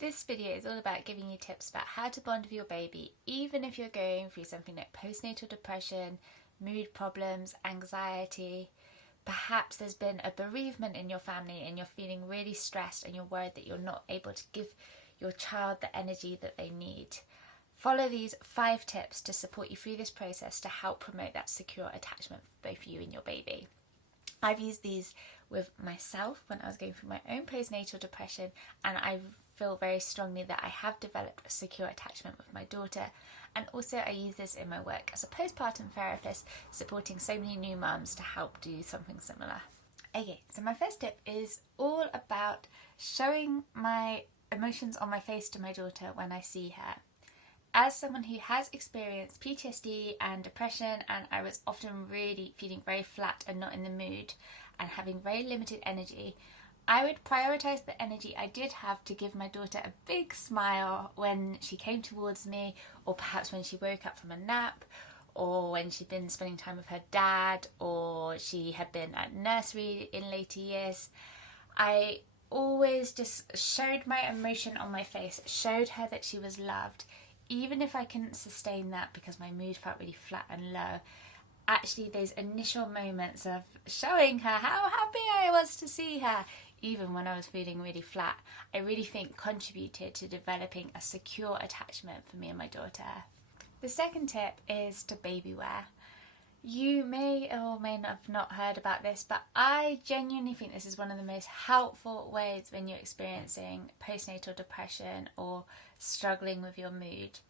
This video is all about giving you tips about how to bond with your baby, even if you're going through something like postnatal depression, mood problems, anxiety. Perhaps there's been a bereavement in your family and you're feeling really stressed and you're worried that you're not able to give your child the energy that they need. Follow these 5 tips to support you through this process to help promote that secure attachment for both you and your baby. I've used these with myself when I was going through my own postnatal depression, and I feel very strongly that I have developed a secure attachment with my daughter. And also I use this in my work as a postpartum therapist, supporting so many new mums to help do something similar. Okay, so my first tip is all about showing my emotions on my face to my daughter when I see her. As someone who has experienced PTSD and depression, and I was often really feeling very flat and not in the mood and having very limited energy, I would prioritise the energy I did have to give my daughter a big smile when she came towards me, or perhaps when she woke up from a nap, or when she'd been spending time with her dad, or she had been at nursery in later years. I always just showed my emotion on my face, showed her that she was loved, even if I couldn't sustain that because my mood felt really flat and low. Actually, those initial moments of showing her how happy I was to see her, even when I was feeling really flat, I really think contributed to developing a secure attachment for me and my daughter. The second tip is to baby wear. You may or may have not heard about this, but I genuinely think this is one of the most helpful ways when you're experiencing postnatal depression or struggling with your mood.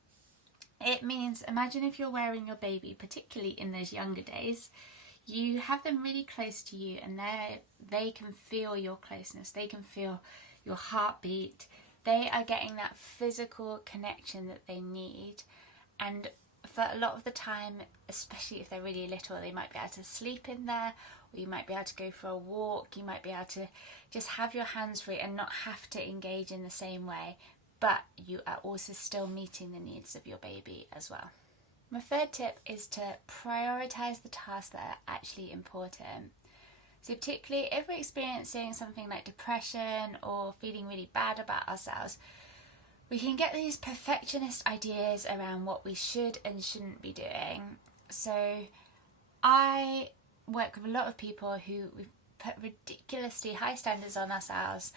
It means, imagine if you're wearing your baby, particularly in those younger days, you have them really close to you and they can feel your closeness, they can feel your heartbeat, they are getting that physical connection that they need. And for a lot of the time, especially if they're really little, they might be able to sleep in there, or you might be able to go for a walk, you might be able to just have your hands free and not have to engage in the same way, but you are also still meeting the needs of your baby as well. My third tip is to prioritise the tasks that are actually important. So particularly if we're experiencing something like depression or feeling really bad about ourselves, we can get these perfectionist ideas around what we should and shouldn't be doing. So I work with a lot of people who we put ridiculously high standards on ourselves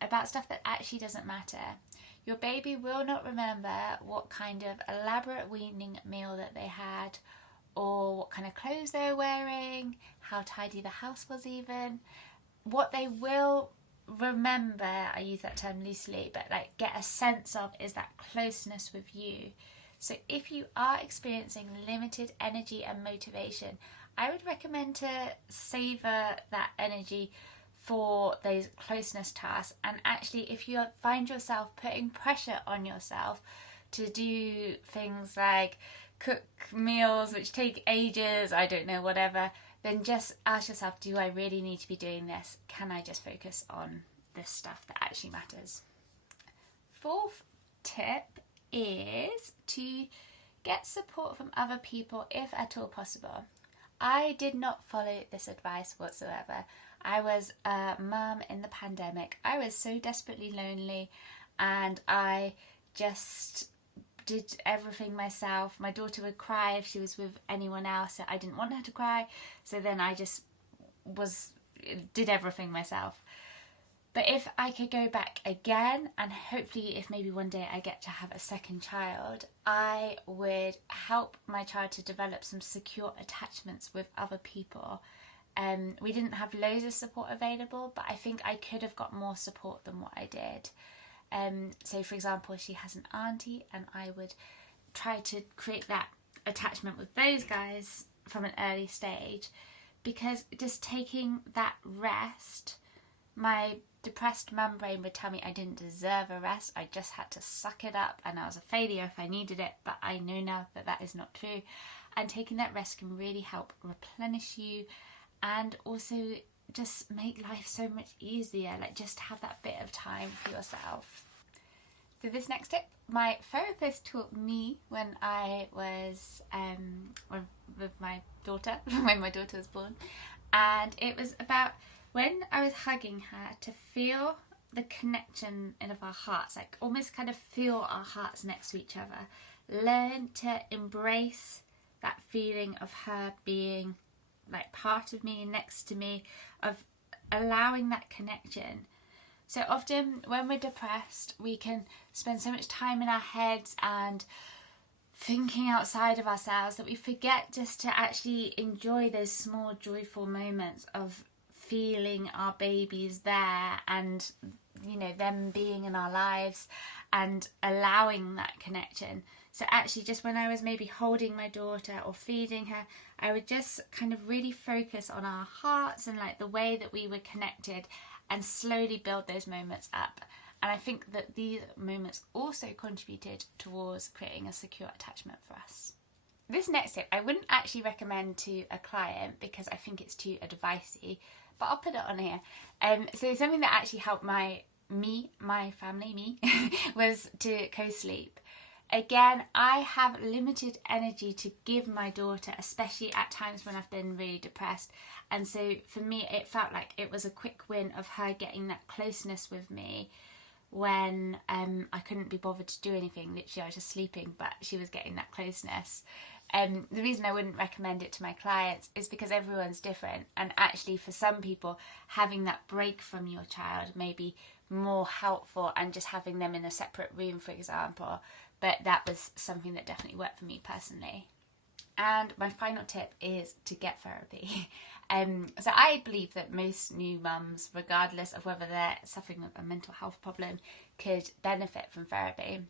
about stuff that actually doesn't matter. Your baby will not remember what kind of elaborate weaning meal that they had, or what kind of clothes they were wearing, how tidy the house was even. What they will remember, I use that term loosely, but like get a sense of, is that closeness with you. So if you are experiencing limited energy and motivation, I would recommend to savour that energy for those closeness tasks. And actually, if you find yourself putting pressure on yourself to do things like cook meals which take ages, I don't know, whatever, then just ask yourself, do I really need to be doing this? Can I just focus on this stuff that actually matters? Fourth tip is to get support from other people if at all possible. I did not follow this advice whatsoever. I was a mum in the pandemic. I was so desperately lonely and I just did everything myself. My daughter would cry if she was with anyone else, so I didn't want her to cry, so then I just did everything myself. But if I could go back again, and hopefully if maybe one day I get to have a second child, I would help my child to develop some secure attachments with other people. We didn't have loads of support available, but I think I could have got more support than what I did. So for example, she has an auntie, and I would try to create that attachment with those guys from an early stage, because just taking that rest, my depressed mum brain would tell me I didn't deserve a rest, I just had to suck it up and I was a failure if I needed it, but I know now that that is not true. And taking that rest can really help replenish you and also just make life so much easier, like just have that bit of time for yourself. So this next tip, my therapist taught me when I was with my daughter, when my daughter was born, and it was about when I was hugging her to feel the connection of our hearts, like almost kind of feel our hearts next to each other. Learn to embrace that feeling of her being like part of me, next to me, of allowing that connection. So often when we're depressed, we can spend so much time in our heads and thinking outside of ourselves that we forget just to actually enjoy those small joyful moments of feeling our babies there, and you know, them being in our lives and allowing that connection. So actually, just when I was maybe holding my daughter or feeding her, I would just kind of really focus on our hearts and like the way that we were connected, and slowly build those moments up. And I think that these moments also contributed towards creating a secure attachment for us. This next tip I wouldn't actually recommend to a client because I think it's too advicey, but I'll put it on here. So something that actually helped my family, was to co-sleep. Again, I have limited energy to give my daughter, especially at times when I've been really depressed. And so for me, it felt like it was a quick win of her getting that closeness with me when I couldn't be bothered to do anything. Literally, I was just sleeping, but she was getting that closeness. The reason I wouldn't recommend it to my clients is because everyone's different. And actually, for some people, having that break from your child may be more helpful, and just having them in a separate room, for example. But that was something that definitely worked for me personally. And my final tip is to get therapy. So I believe that most new mums, regardless of whether they're suffering with a mental health problem, could benefit from therapy.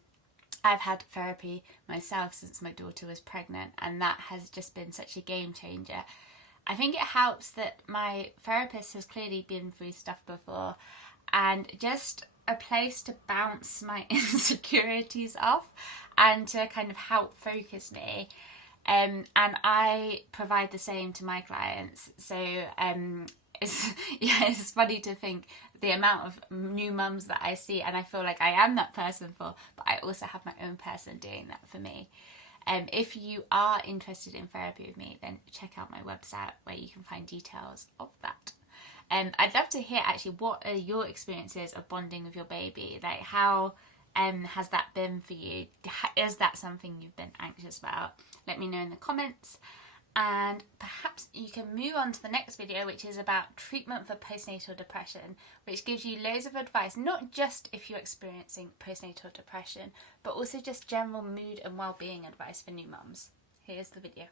I've had therapy myself since my daughter was pregnant, and that has just been such a game changer. I think it helps that my therapist has clearly been through stuff before, and just a place to bounce my insecurities off and to kind of help focus me. And I provide the same to my clients. So it's funny to think the amount of new mums that I see, and I feel like I am that person for, but I also have my own person doing that for me. If you are interested in therapy with me, then check out my website where you can find details of that. I'd love to hear actually what are your experiences of bonding with your baby. Like, how has that been for you? Is that something you've been anxious about? Let me know in the comments. And perhaps you can move on to the next video, which is about treatment for postnatal depression, which gives you loads of advice, not just if you're experiencing postnatal depression, but also just general mood and well-being advice for new mums. Here's the video.